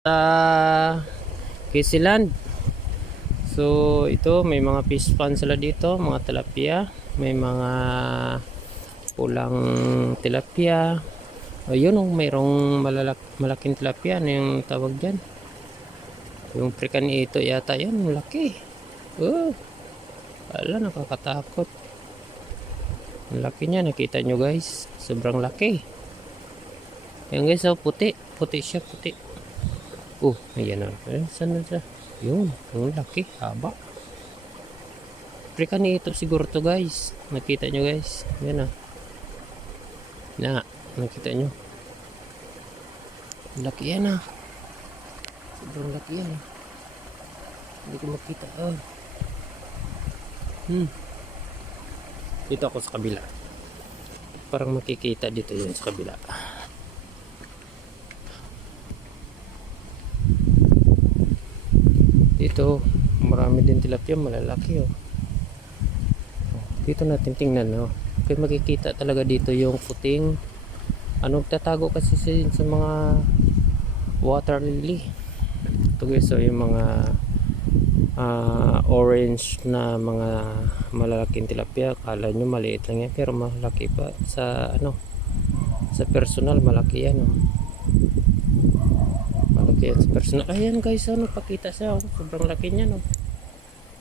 Sa Kisiland. So ito may mga fish pan sila dito, mga tilapia, may mga pulang tilapia. Ayun oh, mayroong malaking tilapia, ano yung tawag diyan? Yung prikan ito yata 'yan, malaki. Oh, wala, nakakatakot. Ang laki niya, nakita nyo guys. Sobrang laki. Ayan guys, oh, puti. Puti siya, puti. Oh, ayan na. Saan na siya? Yun, ang laki, haba. African ito siguro to guys. Nakita nyo guys. Yan ah. Na, nakita nyo. Laki yan ah. Sobrang laki yan. Hindi ko makita. Oh. Dito ako sa kabila. Parang makikita dito yun sa kabila. Dito, marami din tilapia, malalaki oh. Dito natin tingnan oh. Kaya makikita talaga dito yung puting tatago kasi sa mga water lily. Ito guys, so yung mga orange na mga malalaking tilapia. Kala nyo maliit lang yan pero malaki pa sa sa personal, malaki yan oh. Malaki yan sa personal. Ayan guys, pakita siya oh. Sobrang laki niya no.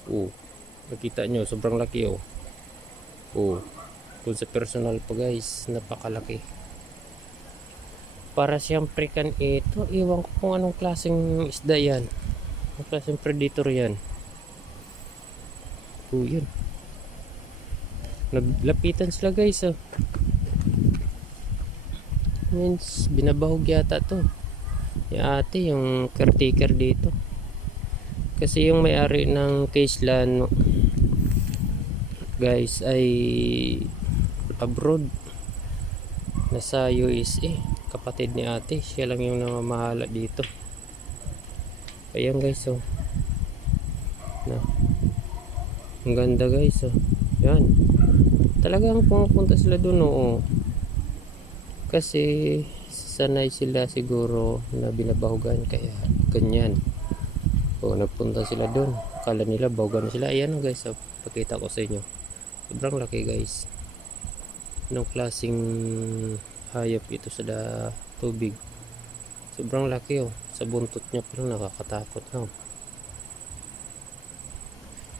Oh, nakita nyo, sobrang laki oh. Oh, kung sa personal pa guys, napakalaki. Para siyang prikan ito, iwan ko kung anong klaseng isda yan, anong klaseng predator yan. Oh, yun, naglapitan sila guys oh. Means binabahog yata to yung ate, yung caretaker dito, kasi yung may-ari ng Kisiland guys ay abroad, nasa USA. Kapatid ni ate, siya lang yung namamahala dito. Ayan guys oh. Na, ang ganda guys oh. Yan, talagang pumupunta sila dun oh. Kasi sanay sila siguro na binabahugan, kaya ganyan oh, nagpunta sila dun. Akala nila bahugan sila. Ayan oh guys oh, pakita ko sa inyo. Sobrang laki guys. Anong klaseng hayop ito sa tubig. Sobrang laki oh. Sa buntot niya pa lang nakakatakot no.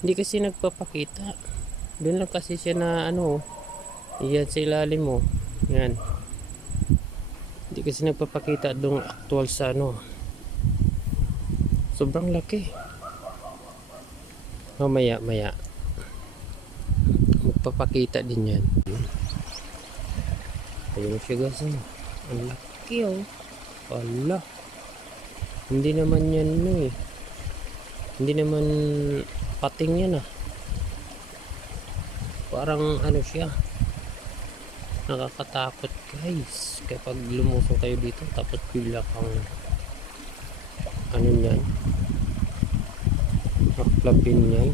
Hindi kasi nagpapakita. Doon lang kasi siya na iyan sa ilalim mo. Yan. Hindi kasi nagpapakita doon actual sa Sobrang laki. Maya magpapakita din yan. Ayun siya guys oh. Ang laki oh. Wala, hindi naman yan hindi naman pating yan ah. Parang siya, nakakatakot guys kapag lumusong kayo dito tapos bigla kang yan, maklapin yan.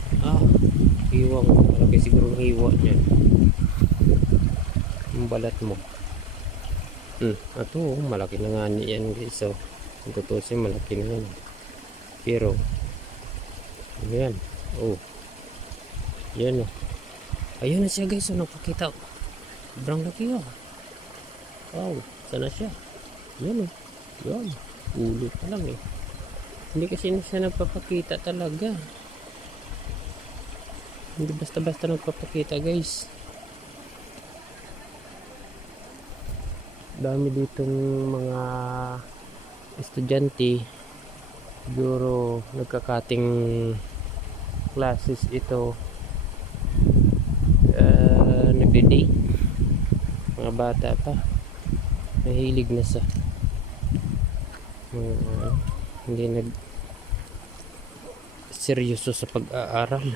Hiwang malaki siguro ng hiwa yan, yung balat mo. Ito malaki na nga yan guys. So kung tutusin malaki na yan, pero yan oh, yan oh. Ayun na siya guys, napakita oh. Sobrang laki oh. Wow, sana siya. Yan oh, yan, ulo pa lang eh. Hindi kasi siya nagpapakita talaga, hindi basta-basta nagpapakita guys. Dami ditong mga estudyante, siguro nagkakating classes ito, nagde-date, mga bata pa, mahilig na sa hindi seryoso sa pag-aaral.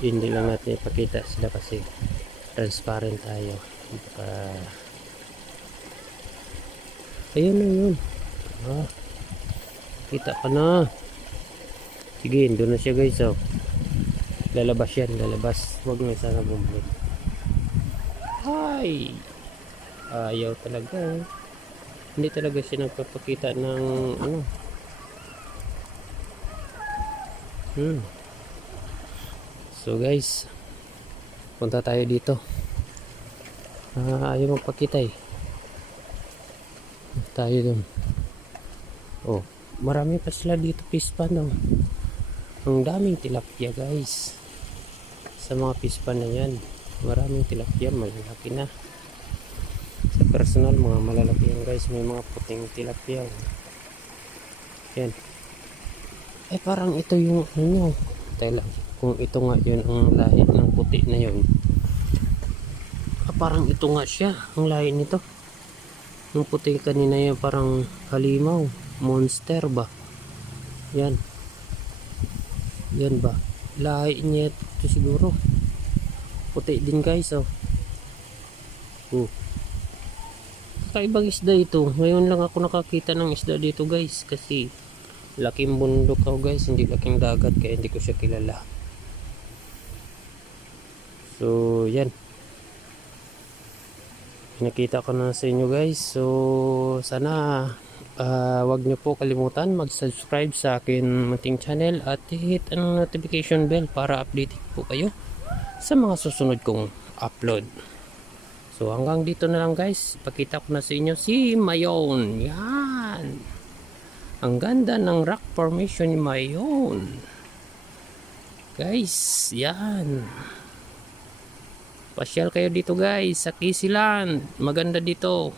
Hindi lang natin ipakita sila kasi transparent tayo. Ayun na yun. Kita ka na. Sige, doon na siya guys oh. Lalabas yan, lalabas. Huwag na sana bumalik. Hi, Ayaw talaga eh. Hindi talaga siya nagpapakita ng ano. So guys, punta tayo dito. Ayaw magpakita eh. Tayo dun. Oh, marami pa sila dito fish pan oh. Ang daming tilapia guys. Sa mga fish pan na yan, maraming tilapia, malalaki na. Sa personal, mga malalaki yan guys. May mga puting tilapia oh. Yan. Parang ito yung ano. Tayo lang. Kung ito nga yun ang lahi ng puti na yun. Parang ito nga siya ang lahi nito. Yung puti kanina yun parang halimaw, monster ba? Yan. Yan ba? Lahi niya ito siguro. Puti din guys oh. Kakaibang isda ito. Ngayon lang ako nakakita ng isda dito guys. Kasi laking bundok ako guys. Hindi laking dagat kaya hindi ko siya kilala. So yan. Nakita ko na sa inyo guys. So sana wag nyo po kalimutan mag-subscribe sa akin munting channel at hit ang notification bell para updated po kayo sa mga susunod kong upload. So hanggang dito na lang guys. Pakita ko na sa inyo si Mayon. Yan. Ang ganda ng rock formation ni Mayon. Guys, yan. Pasyal kayo dito guys sa Kisilan. Maganda dito.